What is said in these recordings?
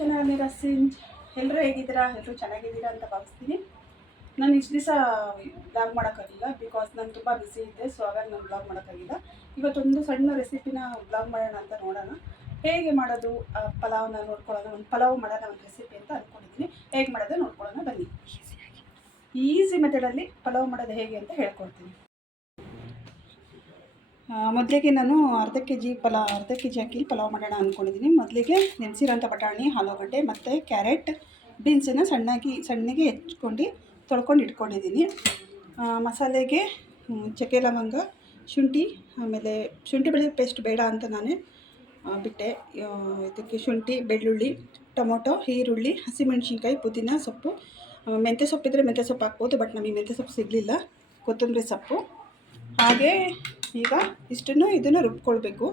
ಮನೆಗೆ ಸಿಂಜ್ ಎಲ್ಲರೂ ಹೇಗಿದ್ದೀರಾ? ಎಲ್ಲರೂ ಚೆನ್ನಾಗಿದ್ದೀರಾ ಅಂತ ಭಾವಿಸ್ತೀನಿ. ನಾನು ಇಷ್ಟು ದಿವಸ ಬ್ಲಾಗ್ ಮಾಡೋಕ್ಕಾಗಿಲ್ಲ ಬಿಕಾಸ್ ನಾನು ತುಂಬ ಬಿಸಿ ಇದ್ದೆ ಸೊ ಹಾಗಾಗಿ ನಾನು ಬ್ಲಾಗ್ ಮಾಡೋಕ್ಕಾಗಿಲ್ಲ. ಇವತ್ತೊಂದು ಸಣ್ಣ ರೆಸಿಪಿನ ಬ್ಲಾಗ್ ಮಾಡೋಣ ಅಂತ ನೋಡೋಣ. ಹೇಗೆ ಮಾಡೋದು ಆ, ಪಲಾವ್ನ ನೋಡ್ಕೊಳ್ಳೋಣ ಒಂದು ಪಲಾವ್ ಮಾಡೋಣ ಒಂದು ರೆಸಿಪಿ ಅಂತ ಅಂದ್ಕೊಂಡಿದ್ದೀನಿ ಹೇಗೆ ಮಾಡೋದು ನೋಡ್ಕೊಳ್ಳೋಣ ಬನ್ನಿ. ಈಸಿ ಮೆಥಡಲ್ಲಿ ಪಲಾವ್ ಮಾಡೋದು ಹೇಗೆ ಅಂತ ಹೇಳ್ಕೊಡ್ತೀನಿ. ಮೊದಲಿಗೆ ನಾನು ಅರ್ಧ ಕೆ ಜಿ ಪಲಾವ್, ಅರ್ಧ ಕೆ ಜಿ ಹಾಕಿ ಪಲಾವ್ ಮಾಡೋಣ ಅಂದ್ಕೊಂಡಿದ್ದೀನಿ ಮೊದಲಿಗೆ ನೆನೆಸಿರೋಂಥ ಬಟಾಣಿ, ಆಲೂಗಡ್ಡೆ ಮತ್ತು ಕ್ಯಾರೆಟ್, ಬೀನ್ಸನ್ನು ಸಣ್ಣಾಗಿ, ಸಣ್ಣಗೆ ಹೆಚ್ಕೊಂಡು ತೊಳ್ಕೊಂಡು ಇಟ್ಕೊಂಡಿದ್ದೀನಿ ಮಸಾಲೆಗೆ ಚಕ್ಕೆ ಲವಂಗ, ಶುಂಠಿ, ಆಮೇಲೆ ಶುಂಠಿ ಬೆಳ್ಳುಳ್ಳಿ ಪೇಸ್ಟ್ ಬೇಡ ಅಂತ ನಾನೇ ಬಿಟ್ಟೆ. ಇದಕ್ಕೆ ಶುಂಠಿ, ಬೆಳ್ಳುಳ್ಳಿ, ಟೊಮೊಟೊ, ಈರುಳ್ಳಿ, ಹಸಿಮೆಣ್ಸಿನ್ಕಾಯಿ, ಪುದೀನ ಸೊಪ್ಪು. ಮೆಂತ್ಯ ಸೊಪ್ಪಿದ್ರೆ ಮೆಂತ್ಯ ಸೊಪ್ಪು ಹಾಕ್ಬೋದು, ಬಟ್ ನಮಗೆ ಮೆಂತ್ಯ ಸೊಪ್ಪು ಸಿಗಲಿಲ್ಲ. ಕೊತ್ತಂಬರಿ ಸೊಪ್ಪು. ಹಾಗೆ ಈಗ ಇಷ್ಟನ್ನು ಇದನ್ನು ರುಬ್ಕೊಳ್ಬೇಕು,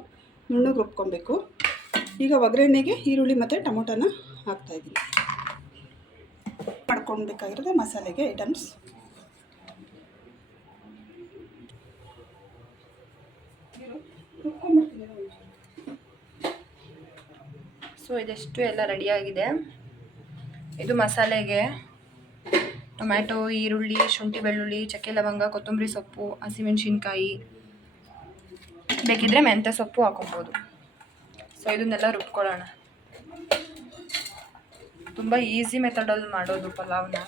ನುಣ್ಣಗೆ ರುಬ್ಕೊಬೇಕು ಈಗ ಒಗ್ಗರಣೆಗೆ ಈರುಳ್ಳಿ ಮತ್ತು ಟೊಮೊಟೊನ ಹಾಕ್ತಾಯಿದ್ದೀನಿ ಮಾಡ್ಕೊಳ್ಬೇಕಾಗಿರೋದು ಮಸಾಲೆಗೆ ಐಟಮ್ಸ್. ಸೊ, ಇದೆಷ್ಟು ಎಲ್ಲ ರೆಡಿಯಾಗಿದೆ. ಇದು ಮಸಾಲೆಗೆ ಟೊಮ್ಯಾಟೊ, ಈರುಳ್ಳಿ, ಶುಂಠಿ, ಬೆಳ್ಳುಳ್ಳಿ, ಚಕ್ಕೆ, ಲವಂಗ, ಕೊತ್ತಂಬರಿ ಸೊಪ್ಪು, ಹಸಿಮೆಣಸಿನ್ಕಾಯಿ ಬೇಕಿದ್ರೆ ಮೆಂತ್ಯ ಸೊಪ್ಪು ಹಾಕೊಬೋದು. ಸೊ ಇದನ್ನೆಲ್ಲ ರುಬ್ಕೊಳ್ಳೋಣ. ತುಂಬ ಈಸಿ ಮೆಥಡಲ್ಲಿ ಮಾಡೋದು ಪಲಾವ್ನ.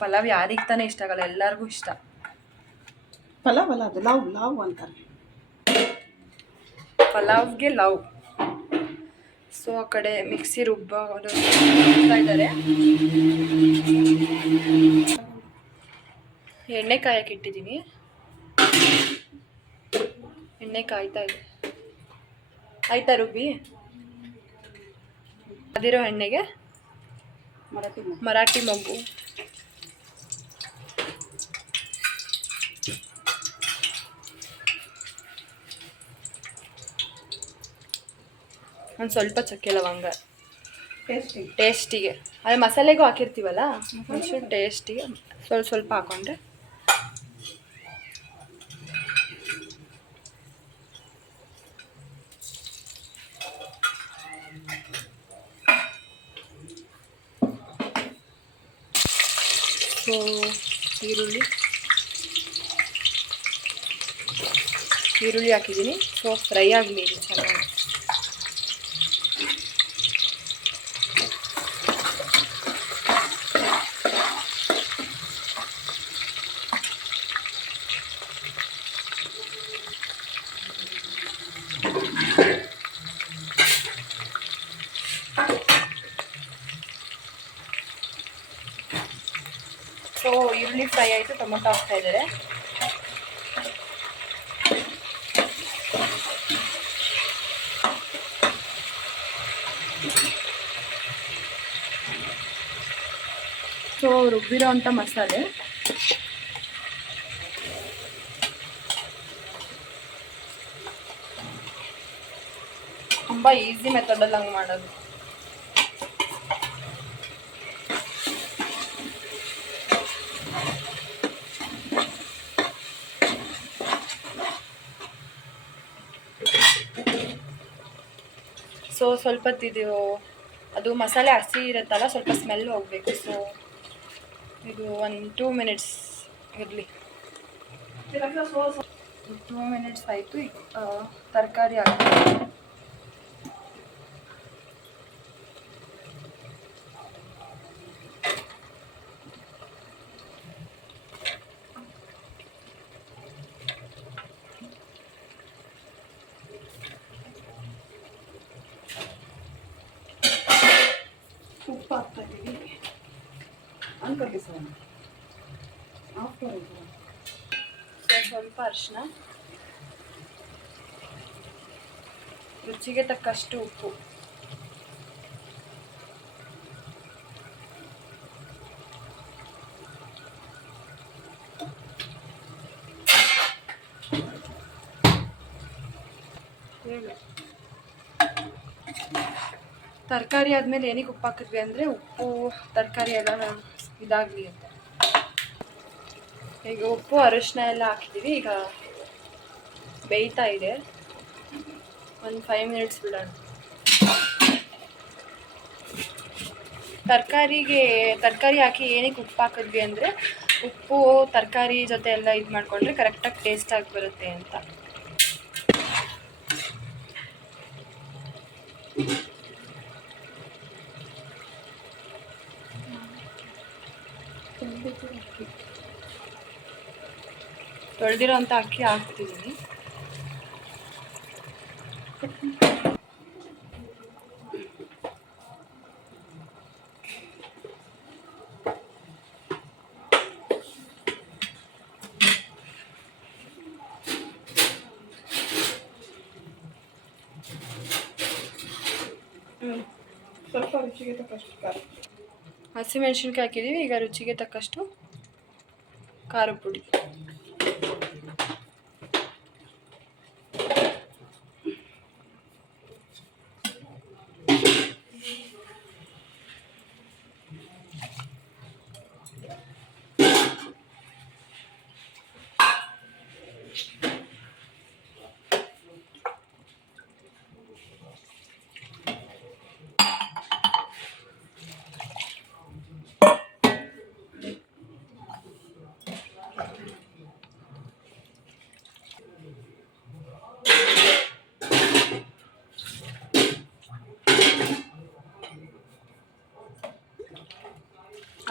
ಪಲಾವ್ ಯಾರಿಗೆ ತಾನೇ ಇಷ್ಟ ಆಗಲ್ಲ ಎಲ್ಲರಿಗೂ ಇಷ್ಟ. ಪಲಾವ್ ಅಲ್ಲ ಅದು ಲವ್ ಲವ್ ಅಂತಾರೆ. ಪಲಾವ್ಗೆ ಲವ್. ಸೊ ಆ ಕಡೆ ಮಿಕ್ಸಿ ರುಬ್ಬೋದು ಇದ್ದಾರೆ. ಎಣ್ಣೆ ಕಾಯಕ್ಕೆ ಇಟ್ಟಿದ್ದೀನಿ. ಎಣ್ಣೆ ಕಾಯ್ತಾ ಇದೆ ಆಯ್ತಾ ರುಬ್ಬಿ? ಅದಿರೋ ಎಣ್ಣೆಗೆ ಮರಾಠಿ ಮರಾಠಿ ಮೊಗ್ಗು. ಒಂದು ಸ್ವಲ್ಪ ಚಕ್ಕೆ ಲವಂಗ. ಟೇಸ್ಟಿ ಟೇಸ್ಟಿಗೆ ಅದೇ ಮಸಾಲೆಗೂ ಹಾಕಿರ್ತೀವಲ್ಲ? ಒಂಚೂರು ಟೇಸ್ಟಿಗೆ ಸ್ವಲ್ಪ ಸ್ವಲ್ಪ ಹಾಕೊಂಡ್ರೆ ಸೊ ಈರುಳ್ಳಿ. ಈರುಳ್ಳಿ ಹಾಕಿದ್ದೀನಿ. ಸೊ ಫ್ರೈ ಆಗಲಿ ಇದು ಚೆನ್ನಾಗಿ ಸೊ, ಈರುಳ್ಳಿ ಫ್ರೈ ಆಯಿತು, ಟೊಮೊಟೊ ಹಾಕ್ತಾ ಇದ್ದಾರೆ. ಸೊ, ರುಬ್ಬಿರೋ ಅಂಥ ಮಸಾಲೆ. ತುಂಬ ಈಸಿ ಮೆಥಡಲ್ಲಿ ಹಂಗೆ ಮಾಡೋದು. ಸೊ ಸ್ವಲ್ಪ ಹೊತ್ತಿದು ಅದು ಮಸಾಲೆ ಹಸಿ ಇರುತ್ತಲ್ಲ ಸ್ವಲ್ಪ ಸ್ಮೆಲ್ ಹೋಗಬೇಕು. ಸೊ ಇದು ಒಂದು ಟೂ ಮಿನಿಟ್ಸ್ ಇರಲಿ. ಟೂ ಮಿನಿಟ್ಸ್ ಆಯಿತು. ತರಕಾರಿ ಹಾಕ್ತೀನಿ ಉಪ್ಪು ಅನ್ಕೊಳ್ತೀವಿ ಸರ್. ಆಫ್ಟರ್ ಸೊ ಸ್ವಲ್ಪ ಅರಿಶಿನ. ರುಚಿಗೆ ತಕ್ಕಷ್ಟು ಉಪ್ಪು. ತರಕಾರಿ ಆದಮೇಲೆ ಏನಕ್ಕೆ ಉಪ್ಪು ಹಾಕಿದ್ವಿ ಅಂದರೆ ಉಪ್ಪು, ತರಕಾರಿ ಎಲ್ಲ ಇದಾಗಲಿ ಅಂತ. ಈಗ ಉಪ್ಪು, ಅರಿಶಿನ ಎಲ್ಲ ಹಾಕಿದ್ದೀವಿ. ಈಗ ಬೇಯ್ತಾ ಇದೆ. ಒಂದು ಫೈವ್ ಮಿನಿಟ್ಸ್ ಬಿಡೋಣ. ತರಕಾರಿಗೆ, ತರಕಾರಿ ಹಾಕಿ ಏನಕ್ಕೆ ಉಪ್ಪು ಹಾಕಿದ್ವಿ ಅಂದರೆ ಉಪ್ಪು, ತರಕಾರಿ ಜೊತೆ ಎಲ್ಲ ಇದು ಮಾಡಿಕೊಂಡ್ರೆ ಕರೆಕ್ಟಾಗಿ ಟೇಸ್ಟಾಗಿ ಬರುತ್ತೆ ಅಂತ. ತೊಳೆದಿರೋ ಅಂಥ ಅಕ್ಕಿ ಹಾಕ್ತಿದ್ದೀನಿ ಸ್ವಲ್ಪ ರುಚಿಗೆ ತಕ್ಕಷ್ಟು ಖಾರ. ಹಸಿಮೆಣ್ಸಿನ್ಕಾಯಿ ಹಾಕಿದ್ದೀವಿ ಈಗ ರುಚಿಗೆ ತಕ್ಕಷ್ಟು ಖಾರ ಪುಡಿ.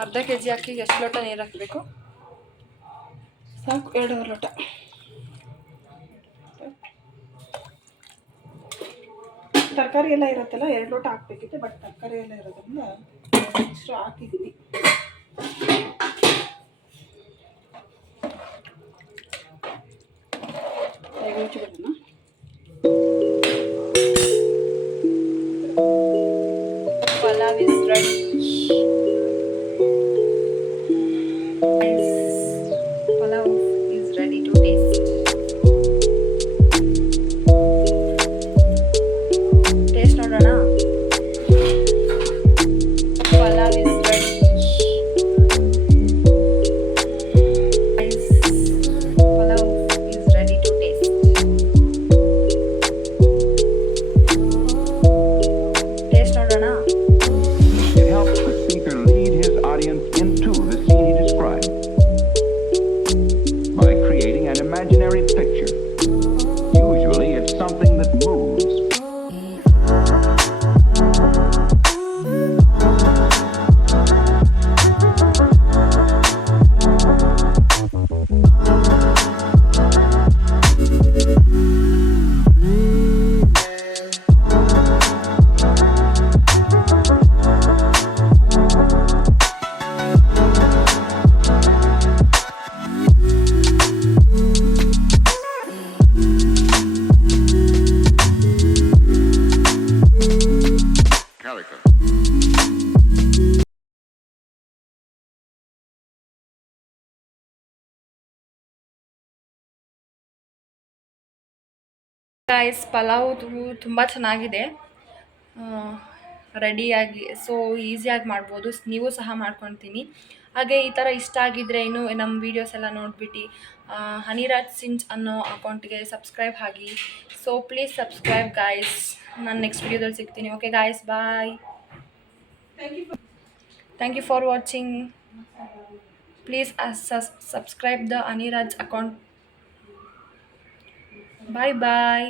ಅರ್ಧ ಕೆ ಜಿ ಅಕ್ಕಿಗೆ ಎಷ್ಟು ಲೋಟ ನೀರು ಹಾಕಬೇಕು? ಸಾಕು, ಎರಡೂವರೆ ಲೋಟ. ತರಕಾರಿ ಎಲ್ಲ ಇರುತ್ತಲ್ಲ, ಎರಡು ಲೋಟ ಹಾಕ್ಬೇಕಿತ್ತು, ಬಟ್ ತರಕಾರಿ ಎಲ್ಲ ಇರೋದ್ರಿಂದ ಇಷ್ಟು ಹಾಕಿದ್ದೀನಿ. ಈಗ ಪಲಾವ್ ಗೈಸ್ ಪಲಾವ್ ತುಂಬ ಚೆನ್ನಾಗಿದೆ. ರೆಡಿಯಾಗಿ ಸೊ ಈಸಿಯಾಗಿ ಮಾಡ್ಬೋದು. ನೀವು ಸಹ ಮಾಡ್ಕೊತೀನಿ. ಹಾಗೆ ಈ ಥರ ಇಷ್ಟ ಆಗಿದ್ದರೆ ಇನ್ನು ನಮ್ಮ ವೀಡಿಯೋಸ್ ಎಲ್ಲ ನೋಡಿಬಿಟ್ಟು ಹನಿರಾಜ್ ಸಿಂಚ್ ಅನ್ನೋ ಅಕೌಂಟ್ಗೆ ಸಬ್ಸ್ಕ್ರೈಬ್ ಆಗಿ. ಸೊ ಪ್ಲೀಸ್ ಸಬ್ಸ್ಕ್ರೈಬ್ ಗಾಯ್ಸ್ ನಾನು ನೆಕ್ಸ್ಟ್ ವೀಡಿಯೋದಲ್ಲಿ ಸಿಗ್ತೀನಿ. Okay guys bye thank you for watching please subscribe the Aniraj account bye bye